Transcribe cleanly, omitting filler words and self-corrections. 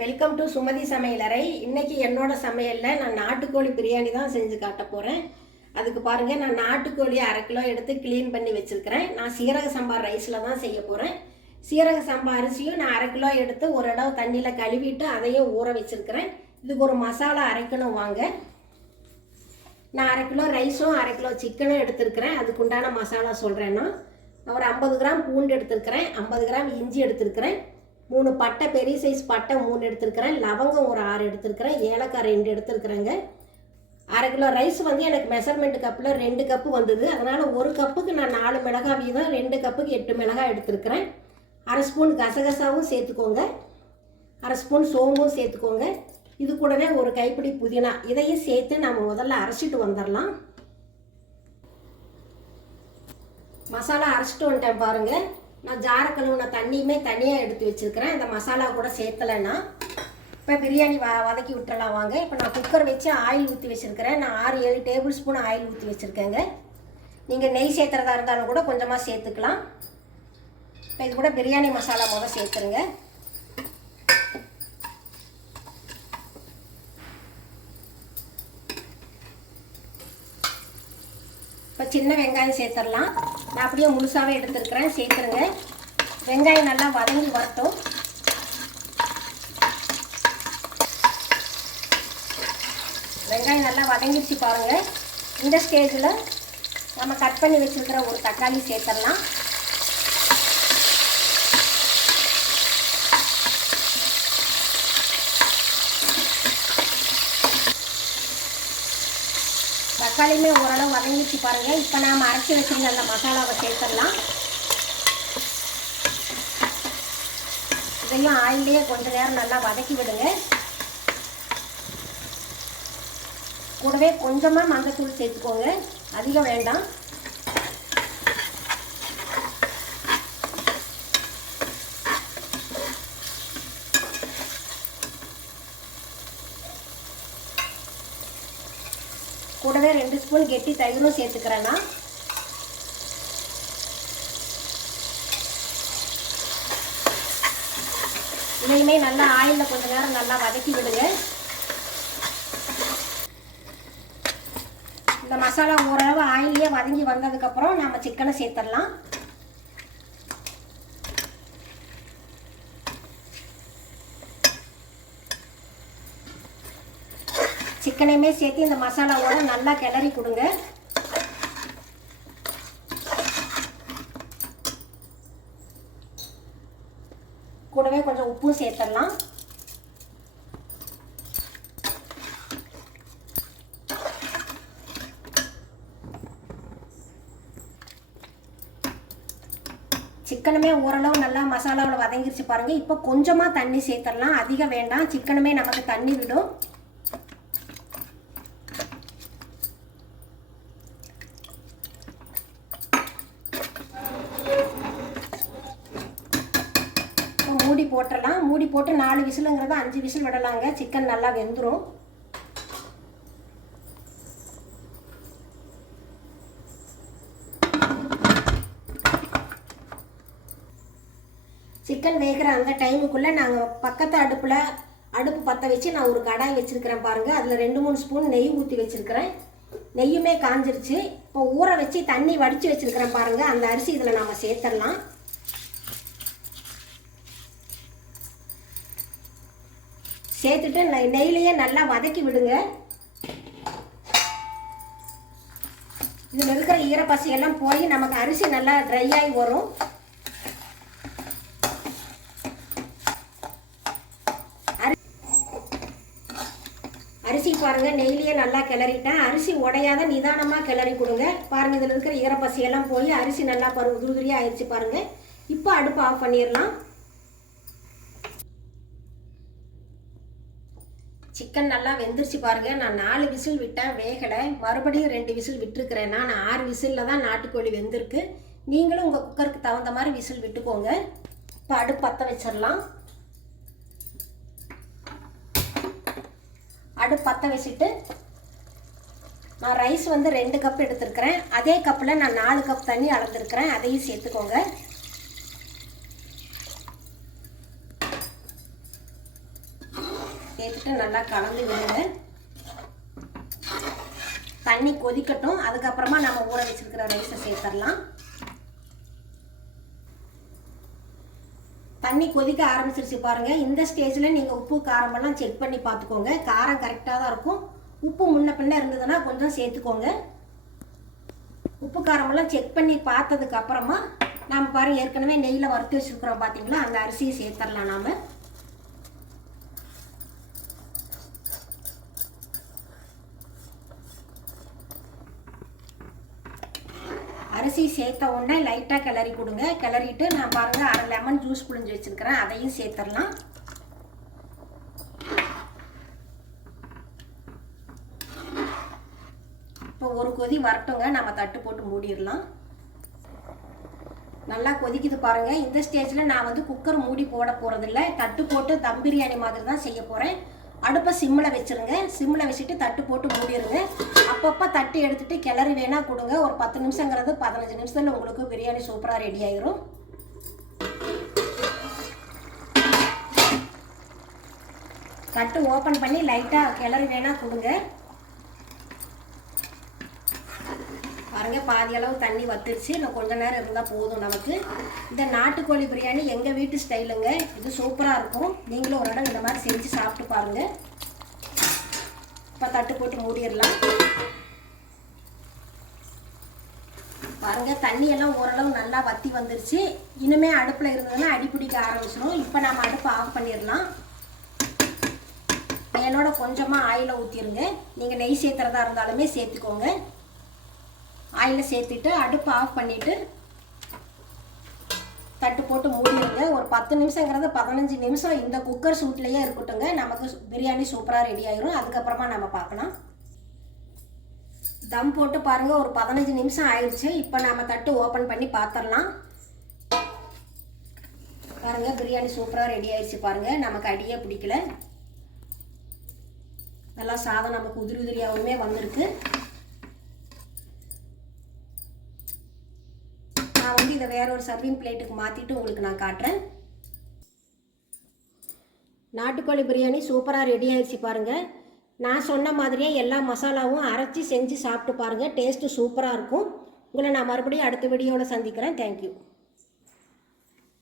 Welcome to Sumathi சமையலறை. இன்னைக்கு என்னோட சமையலில் நான் நாட்டுக்கோழி பிரியாணி தான் செஞ்சு காட்ட போகிறேன். அதுக்கு பாருங்கள், நான் நாட்டுக்கோழி 1/2 கிலோ எடுத்து க்ளீன் பண்ணி வச்சுருக்கிறேன். நான் சீரக சம்பா ரைஸில் தான் செய்ய போகிறேன். சீரக சம்பா அரிசியும் நான் 1/2 கிலோ எடுத்து ஒரு இடம் தண்ணியில் கழுவிட்டு அதையும் ஊற வச்சுருக்கிறேன். இதுக்கு ஒரு மசாலா அரைக்கணும் வாங்க. நான் 1/2 கிலோ ரைஸும் 1/2 கிலோ சிக்கனும் எடுத்துருக்கிறேன். அதுக்குண்டான மசாலா சொல்கிறேன்னா, ஒரு 50 கிராம் பூண்டு எடுத்துருக்கிறேன், 50 கிராம் இஞ்சி எடுத்துருக்கிறேன், 3 பட்டை, பெரிய சைஸ் பட்டை 3 எடுத்துருக்கிறேன், லவங்கம் ஒரு 6 எடுத்துருக்கிறேன், ஏலக்காய் 2 எடுத்துருக்குறேங்க. 1/2 கிலோ ரைஸ் வந்து எனக்கு மெஷர்மெண்ட் கப்பில் 2 கப்பு வந்தது. அதனால் 1 கப்புக்கு நான் 4 மிளகாய் வீதம் 2 கப்புக்கு 8 மிளகாய் எடுத்துருக்கிறேன். 1/2 ஸ்பூன் கசகசாவும் சேர்த்துக்கோங்க, 1/2 ஸ்பூன் சோம்பும் சேர்த்துக்கோங்க. இது கூடவே ஒரு கைப்பிடி புதினா, இதையும் சேர்த்து நம்ம முதல்ல அரைச்சிட்டு வந்துடலாம். மசாலா அரைச்சிட்டு வந்துட்டேன் பாருங்கள். நான் ஜார கழுவுன தண்ணியுமே தனியாக எடுத்து வச்சுருக்கிறேன். இந்த மசாலா கூட சேர்த்தலைன்னா இப்போ பிரியாணி வதக்கி விட்டுறலாம் வாங்க. இப்போ நான் குக்கர் வச்சு ஆயில் ஊற்றி வச்சுருக்கிறேன். நான் 6-7 டேபிள் ஸ்பூன் ஆயில் ஊற்றி வச்சுருக்கேங்க. நீங்கள் நெய் சேர்த்துறதா இருந்தாலும் கூட கொஞ்சமாக சேர்த்துக்கலாம். இப்போ இது கூட பிரியாணி மசாலா முதல் சேர்த்துருங்க. இப்போ சின்ன வெங்காயம் சேர்த்துடலாம். நான் அப்படியே முழுசாகவே எடுத்துருக்கிறேன், சேர்த்துருங்க. வெங்காயம் நல்லா வதங்கி வரட்டும். வெங்காயம் நல்லா வதங்கிடுச்சு பாருங்கள். இந்த ஸ்டேஜில் நம்ம கட் பண்ணி வச்சுருக்கிற ஒரு தக்காளி சேர்த்துடலாம். தக்காளியுமே ஓரளவு வதங்கிச்சு பாருங்கள். இப்போ நாம் அரைச்சி வச்சுருந்த அந்த மசாலாவை சேர்த்துடலாம். இதையும் ஆயிலே கொஞ்சம் நேரம் நல்லா வதக்கி விடுங்க. கூடவே கொஞ்சமாக மஞ்சத்தூள் சேர்த்துக்கோங்க, அதிகம் வேண்டாம். கூடவே 2 ஸ்பூன் கெட்டி தயிரும் சேர்த்துக்கிறேன்னா. இதையுமே நல்லா ஆயிலில் கொஞ்சம் நேரம் நல்லா வதக்கி விடுங்க. இந்த மசாலா ஓரளவு ஆயிலே வதங்கி வந்ததுக்கப்புறம் நம்ம சிக்கனை சேர்த்துடலாம். சிக்கனையுமே சேர்த்து இந்த மசாலாவோட நல்லா கிளறி கொடுங்க. கூடவே கொஞ்சம் உப்பும் சேர்த்துடலாம். சிக்கனுமே ஓரளவு நல்லா மசாலாவில் வதங்கிருச்சு பாருங்கள். இப்போ கொஞ்சமாக தண்ணி சேர்த்துடலாம், அதிகம் வேண்டாம். சிக்கனுமே நமக்கு தண்ணி விடும். மூடி போட்டுடலாம். மூடி போட்டு 4 விசிலுங்கிறத 5 விசில் விடலாங்க. சிக்கன் நல்லா வெந்துடும். சிக்கன் வேகிற அந்த டைமுக்குள்ளே நாங்கள் பக்கத்து அடுப்பு பற்ற வச்சு நான் ஒரு கடாய் வச்சுருக்கிறேன் பாருங்கள். அதில் 2-3 ஸ்பூன் நெய் ஊற்றி வச்சுருக்கிறேன். நெய்யுமே காஞ்சிருச்சு. இப்போ ஊற வச்சு தண்ணி வடித்து வச்சுருக்கிறேன் பாருங்கள். அந்த அரிசி இதில் நாம் சேர்த்துடலாம். சேர்த்துட்டு நெய்லையே நல்லா வதக்கி விடுங்க. இதில் இருக்கிற ஈரப்பசையெல்லாம் போய் நமக்கு அரிசி நல்லா ட்ரை ஆகி வரும். அரிசி பாருங்கள், நெய்லையே நல்லா கிளறிட்டேன். அரிசி உடையாத நிதானமாக கிளறி கொடுங்க. பாருங்கள், இதில் இருக்கிற ஈரப்பசையெல்லாம் போய் அரிசி நல்லா உதிரியாக ஆயிடுச்சு பாருங்கள். இப்போ அடுப்பு ஆஃப் பண்ணிடலாம். சிக்கன் நல்லா வெந்துருச்சு பாருங்கள். நான் 4 விசில் விட்டேன், வேகலை. மறுபடியும் 2 விசில் விட்டுருக்கிறேன். நான் 6 விசிலில் தான் நாட்டுக்கோழி வெந்திருக்கு. நீங்களும் உங்கள் குக்கருக்கு தகுந்த மாதிரி விசில் விட்டுக்கோங்க. இப்போ அடுப்பு பற்ற வச்சிடலாம். அடுப்பு பற்ற வச்சுட்டு நான் ரைஸ் வந்து 2 கப் எடுத்துருக்கிறேன். அதே கப்பில் நான் 4 கப் தண்ணி அளந்துருக்கிறேன். அதையும் சேர்த்துக்கோங்க. விட்டு நல்லா கலந்து விடுங்க. தண்ணி கொதிக்கட்டும். அதுக்கப்புறமா நம்ம ஊற வச்சிருக்கிற ரைஸை சேர்த்துடலாம். தண்ணி கொதிக்க ஆரம்பிச்சிருச்சு பாருங்கள். இந்த ஸ்டேஜில் நீங்கள் உப்பு காரமெல்லாம் செக் பண்ணி பார்த்துக்கோங்க. காரம் கரெக்டாக தான் இருக்கும். உப்பு முன்ன பின்ன இருந்ததுன்னா கொஞ்சம் சேர்த்துக்கோங்க. உப்பு காரமெல்லாம் செக் பண்ணி பார்த்ததுக்கு அப்புறமா நாம் பாருங்கள் ஏற்கனவே நெய்யில் வறுத்து வச்சுருக்குறோம் பார்த்தீங்களா, அந்த அரிசியை சேர்த்துடலாம். நாம் அரிசி சேர்த்த உடனே லைட்டாக கிளறி கொடுங்க. கிளறிட்டு நான் பாருங்கள் அரை லெமன் ஜூஸ் புழிஞ்சு வச்சுருக்கிறேன், அதையும் சேர்த்துடலாம். இப்போ ஒரு கொதி வரட்டுங்க, நம்ம தட்டு போட்டு மூடிடலாம். நல்லா கொதிக்குது பாருங்கள். இந்த ஸ்டேஜில் நான் வந்து குக்கர் மூடி போட போகிறதில்ல, தட்டு போட்டு தம் பிரியாணி மாதிரி தான் செய்ய போகிறேன். அடுப்பை சிம்மில் வச்சுருங்க. சிம்மில் வச்சுட்டு தட்டு போட்டு மூடிடுங்க. அப்பப்போ தட்டு எடுத்துகிட்டு கிளறி வேணால் கொடுங்க. ஒரு 10 நிமிஷங்கிறது 15 நிமிஷத்தில் உங்களுக்கு பிரியாணி சூப்பராக ரெடி ஆயிரும். தட்டு ஓப்பன் பண்ணி லைட்டாக கிளறி வேணால் கொடுங்க. பாருங்கள் பாதி அளவு தண்ணி வத்துருச்சு. இன்னும் கொஞ்ச நேரம் இருந்தால் போதும் நமக்கு. இந்த நாட்டுக்கோழி பிரியாணி எங்கள் வீட்டு ஸ்டைலுங்க. இது சூப்பராக இருக்கும். நீங்களும் ஒரு இடம் இந்த மாதிரி செஞ்சு சாப்பிட்டு பாருங்கள். இப்போ தட்டு போட்டு மூடிடலாம். பாருங்கள் தண்ணியெல்லாம் ஓரளவு நல்லா வற்றி வந்துருச்சு. இனிமே அடுப்பில் இருந்ததுன்னா அடிப்பிடிக்க ஆரம்பிச்சிடும். இப்போ நம்ம அடுப்பை ஆஃப் பண்ணிடலாம். மேலோட கொஞ்சமாக ஆயிலை ஊற்றிடுங்க. நீங்கள் நெய் சேர்த்துறதா இருந்தாலுமே சேர்த்துக்கோங்க. ஆயிலை சேர்த்துட்டு அடுப்பு ஆஃப் பண்ணிவிட்டு தட்டு போட்டு மூடிடுங்க. ஒரு 10 நிமிஷங்கிறது 15 நிமிஷம் இந்த குக்கர் சூட்லேயே இருக்கட்டுங்க. நமக்கு பிரியாணி சூப்பராக ரெடி ஆயிரும். அதுக்கப்புறமா நம்ம பார்க்கலாம். தம் போட்டு பாருங்கள் ஒரு 15 நிமிஷம் ஆயிடுச்சு. இப்போ நம்ம தட்டு ஓப்பன் பண்ணி பார்த்துடலாம். பாருங்கள் பிரியாணி சூப்பராக ரெடி ஆயிடுச்சு. பாருங்கள் நமக்கு அடியே பிடிக்கல. நல்லா சாதம் நமக்கு உதிரி உதிரியாகவுமே வந்திருக்கு. நான் வந்து இதை வேற ஒரு சர்விங் பிளேட்டுக்கு மாற்றிட்டு உங்களுக்கு நான் காட்டுறேன். நாட்டுக்கோழி பிரியாணி சூப்பராக ரெடி ஆயிடுச்சு பாருங்கள். நான் சொன்ன மாதிரியே எல்லா மசாலாவும் அரைச்சி செஞ்சு சாப்பிட்டு பாருங்கள். டேஸ்ட்டு சூப்பராக இருக்கும். உங்களை நான் மறுபடியும் அடுத்த வீடியோவில் சந்திக்கிறேன். தேங்க்யூ.